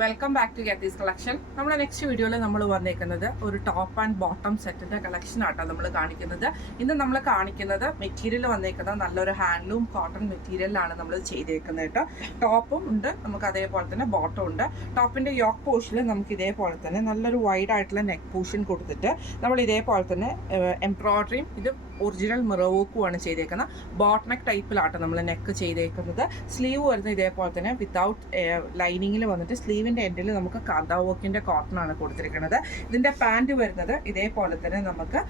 Welcome back to ഗെറ്റീസ് collection. നമ്മുടെ next വീഡിയോയിൽ നമ്മൾ വന്നേക്കുന്നത് ഒരു ടോപ്പ് ആൻഡ് ബോട്ടം സെറ്റിന്റെ കളക്ഷൻ ആട്ടോ നമ്മൾ കാണിക്കുന്നത്. ഇന്ന് നമ്മൾ കാണിക്കുന്നത് മെറ്റീരിയൽ വന്നേക്കുന്നത് നല്ലൊരു ഹാൻഡ്ലൂം കോട്ടൺ മെറ്റീരിയലാണ് നമ്മൾ ചെയ്തേക്കുന്നത് കേട്ടോ. ടോപ്പും ഉണ്ട്, നമുക്ക് അതേപോലെ തന്നെ ബോട്ടം ഉണ്ട്. ടോപ്പിന്റെ യോക്ക് പോർഷനിൽ നമുക്ക് ഇതേപോലെ തന്നെ നല്ലൊരു വൈഡ് ആയിട്ടുള്ള നെക്ക് പോർഷൻ കൊടുത്തിട്ട് നമ്മൾ ഇതേപോലെ തന്നെ എംബ്രോയിഡറിയും ഇത് ഒറിജിനൽ മിറർ വർക്കുമാണ് ചെയ്തേക്കുന്നത്. ബോട്ട് നെക്ക് ടൈപ്പിലാട്ടോ നമ്മൾ നെക്ക് ചെയ്തേക്കുന്നത്. സ്ലീവ് വരുന്നത് ഇതേപോലെ തന്നെ വിത്തൗട്ട് ലൈനിങ്ങിൽ വന്നിട്ട് സ്ലീവിൻ്റെ എൻഡിൽ നമുക്ക് കാന്താ വർക്കിൻ്റെ കോട്ടണാണ് കൊടുത്തിരിക്കുന്നത്. ഇതിൻ്റെ പാൻറ് വരുന്നത് ഇതേപോലെ തന്നെ നമുക്ക്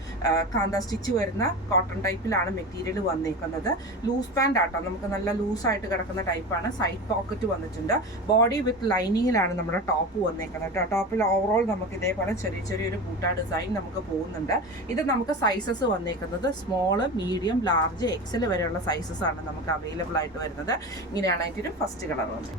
കാന്താ സ്റ്റിച്ച് വരുന്ന കോട്ടൺ ടൈപ്പിലാണ് മെറ്റീരിയൽ വന്നേക്കുന്നത്. ലൂസ് പാൻറ് ആട്ടോ, നമുക്ക് നല്ല ലൂസായിട്ട് കിടക്കുന്ന ടൈപ്പാണ്. സൈഡ് പോക്കറ്റ് വന്നിട്ടുണ്ട്. ബോഡി വിത്ത് ലൈനിങ്ങിലാണ് നമ്മുടെ ടോപ്പ് വന്നേക്കുന്നത് കേട്ടോ. ടോപ്പിൽ ഓവറോൾ നമുക്ക് ഇതേപോലെ ചെറിയൊരു ബൂട്ട ഡിസൈൻ നമുക്ക് പോകുന്നുണ്ട്. ഇത് നമുക്ക് സൈസസ് വന്നേക്കുന്നത് സ്മോള്, മീഡിയം, ലാർജ്, എക്സൽ വരെയുള്ള സൈസസ് ആണ് നമുക്ക് അവൈലബിൾ ആയിട്ട് വരുന്നത്. ഇങ്ങനെയാണ് അതിൻ്റെ ഒരു ഫസ്റ്റ് കളർ വന്നത്.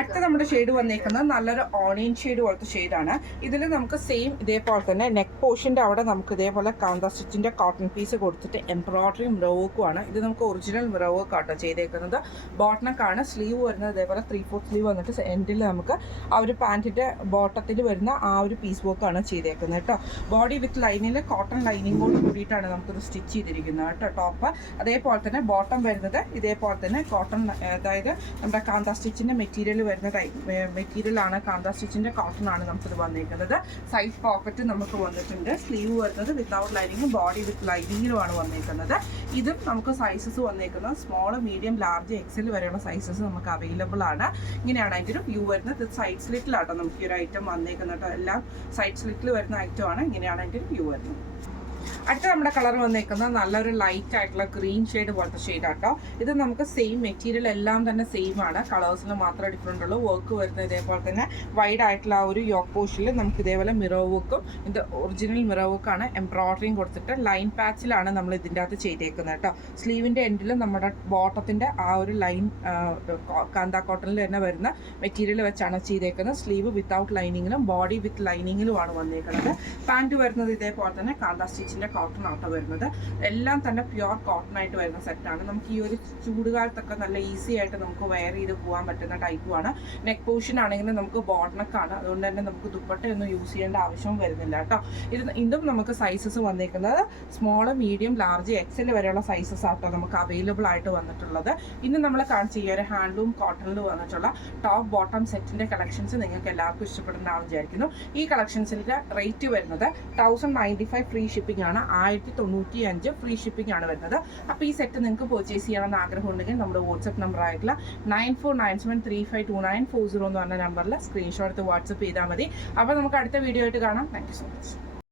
അടുത്ത നമ്മുടെ ഷെയ്ഡ് വന്നേക്കുന്നത് നല്ലൊരു ഓണിയൻ ഷെയ്ഡ് പോലത്തെ ഷെയ്ഡാണ്. ഇതിൽ നമുക്ക് സെയിം ഇതേപോലെ തന്നെ നെക്ക് പോർഷൻ്റെ അവിടെ നമുക്ക് ഇതേപോലെ കാന്താ സ്റ്റിച്ചിൻ്റെ കോട്ടൺ പീസ് കൊടുത്തിട്ട് എംബ്രോയിഡറി മിറർ വർക്കുമാണ്. ഇത് നമുക്ക് ഒറിജിനൽ മിറർ വർക്ക് ആട്ടോ ചെയ്തേക്കുന്നത്. ബോട്ടനക്കാണ്. സ്ലീവ് വരുന്നത് ഇതേപോലെ 3/4 സ്ലീവ് വന്നിട്ട് എൻഡിൽ നമുക്ക് ആ ഒരു പാൻറ്റിൻ്റെ ബോട്ടത്തിൽ വരുന്ന ആ ഒരു പീസ് വർക്കാണ് ചെയ്തേക്കുന്നത് കേട്ടോ. ബോഡി വിത്ത് ലൈനിൽ കോട്ടൺ ലൈനിങ്ങോട് കൂടിയിട്ടാണ് നമുക്കിത് സ്റ്റിച്ച് ചെയ്തിരിക്കുന്നത് കേട്ടോ. ടോപ്പ് അതേപോലെ തന്നെ ബോട്ടം വരുന്നത് ഇതേപോലെ തന്നെ കോട്ടൺ, അതായത് നമ്മുടെ കാന്താ സ്റ്റിച്ചിൻ്റെ മെറ്റീരിയൽ വരുന്ന മെറ്റീരിയലാണ്. കാന്താ സ്റ്റിച്ചിന്റെ കോട്ടൺ ആണ് നമുക്കിത് വന്നിരിക്കുന്നത്. സൈഡ് പോക്കറ്റ് നമുക്ക് വന്നിട്ടുണ്ട്. സ്ലീവ് വരുന്നത് വിത്തൗട്ട് ലൈനിങ്ങും ബോഡി വിത്ത് ലൈനിങ്ങിലുമാണ് വന്നിരിക്കുന്നത്. ഇതും നമുക്ക് സൈസസ് വന്നിരിക്കുന്നത് സ്മോൾ, മീഡിയം, ലാർജ്, എക്സൽ വരെയുള്ള സൈസസ് നമുക്ക് അവൈലബിൾ ആണ്. ഇങ്ങനെയാണ് അതിൻ്റെ ഒരു വ്യൂ വരുന്നത്. സൈഡ് സ്ലിറ്റിലാട്ടോ നമുക്ക് ഈ ഒരു ഐറ്റം വന്നിരിക്കുന്നത്. എല്ലാം സൈഡ് സ്ലിറ്റിൽ വരുന്ന ഐറ്റം ആണ്. ഇങ്ങനെയാണ് അതിൻ്റെ ഒരു വ്യൂ വരുന്നത്. അടുത്ത നമ്മുടെ കളർ വന്നേക്കുന്നത് നല്ലൊരു ലൈറ്റ് ആയിട്ടുള്ള ഗ്രീൻ ഷെയ്ഡ് പോലത്തെ ഷെയ്ഡാട്ടോ. ഇത് നമുക്ക് സെയിം മെറ്റീരിയൽ എല്ലാം തന്നെ സെയിം ആണ്. കളേഴ്സിൽ മാത്രമേ ഡിഫറെൻ്റ് ഉള്ളൂ. വർക്ക് വരുന്നത് ഇതേപോലെ തന്നെ വൈഡ് ആയിട്ടുള്ള ആ ഒരു യോക്ക് പോർഷനിൽ നമുക്ക് ഇതേപോലെ മിറർ വർക്കും, ഇത് ഒറിജിനൽ മിറർ വർക്കാണ്. എംബ്രോയിഡറിയും കൊടുത്തിട്ട് ലൈൻ പാച്ചിലാണ് നമ്മൾ ഇതിൻ്റെ അകത്ത് ചെയ്തേക്കുന്നത് കേട്ടോ. സ്ലീവിൻ്റെ എൻഡിൽ നമ്മുടെ ബോട്ടത്തിൻ്റെ ആ ഒരു ലൈൻ കാന്താ കോട്ടണിൽ തന്നെ വരുന്ന മെറ്റീരിയൽ വെച്ചാണ് ചെയ്തേക്കുന്നത്. സ്ലീവ് വിത്തൗട്ട് ലൈനിങ്ങിലും ബോഡി വിത്ത് ലൈനിങ്ങിലുമാണ് വന്നേക്കുന്നത്. പാൻറ് വരുന്നത് ഇതേപോലെ തന്നെ കാന്താ സ്റ്റിച്ചിൻ്റെ കോട്ടൺ ആട്ടോ വരുന്നത്. എല്ലാം തന്നെ പ്യുവർ കോട്ടൺ ആയിട്ട് വരുന്ന സെറ്റാണ്. നമുക്ക് ഈ ഒരു ചൂടുകാലത്തൊക്കെ നല്ല ഈസി ആയിട്ട് നമുക്ക് വെയർ ചെയ്ത് പോകാൻ പറ്റുന്ന ടൈപ്പുമാണ്. നെക്ക് പോർഷൻ ആണെങ്കിൽ നമുക്ക് ബോട്ട് നെക്കാണ്. അതുകൊണ്ട് തന്നെ നമുക്ക് ദുപ്പട്ടയൊന്നും യൂസ് ചെയ്യേണ്ട ആവശ്യവും വരുന്നില്ല കേട്ടോ. ഇതും നമുക്ക് സൈസസ് വന്നിരിക്കുന്നത് സ്മോള്, മീഡിയം, ലാർജ്, എക്സൽ വരെയുള്ള സൈസസ് ആട്ടോ നമുക്ക് അവൈലബിൾ ആയിട്ട് വന്നിട്ടുള്ളത്. ഇന്ന് നമ്മൾ കാണിച്ച ഈ ഒരു ഹാൻഡ്ലൂം കോട്ടണിൽ വന്നിട്ടുള്ള ടോപ്പ് ബോട്ടം സെറ്റിൻ്റെ കളക്ഷൻസ് നിങ്ങൾക്ക് എല്ലാവർക്കും ഇഷ്ടപ്പെടുന്നതാണെന്ന് വിചാരിക്കുന്നു. ഈ കളക്ഷൻസിൻ്റെ റേറ്റ് വരുന്നത് 1095 ഫ്രീ ഷിപ്പിംഗ് ആണ്. 1095 ഫ്രീ ഷിപ്പിംഗ് ആണ് വരുന്നത്. അപ്പോൾ ഈ സെറ്റ് നിങ്ങൾക്ക് പർച്ചേസ് ചെയ്യണമെന്ന് ആഗ്രഹം ഉണ്ടെങ്കിൽ നമ്മുടെ വാട്സപ്പ് നമ്പർ ആയിട്ടുള്ള 9497352940 എന്ന് പറഞ്ഞ നമ്പറിൽ സ്ക്രീൻഷോട്ട് എടുത്ത് വാട്സപ്പ് ചെയ്താൽ മതി. അപ്പോൾ നമുക്ക് അടുത്ത വീഡിയോ ആയിട്ട് കാണാം. Thank you so much.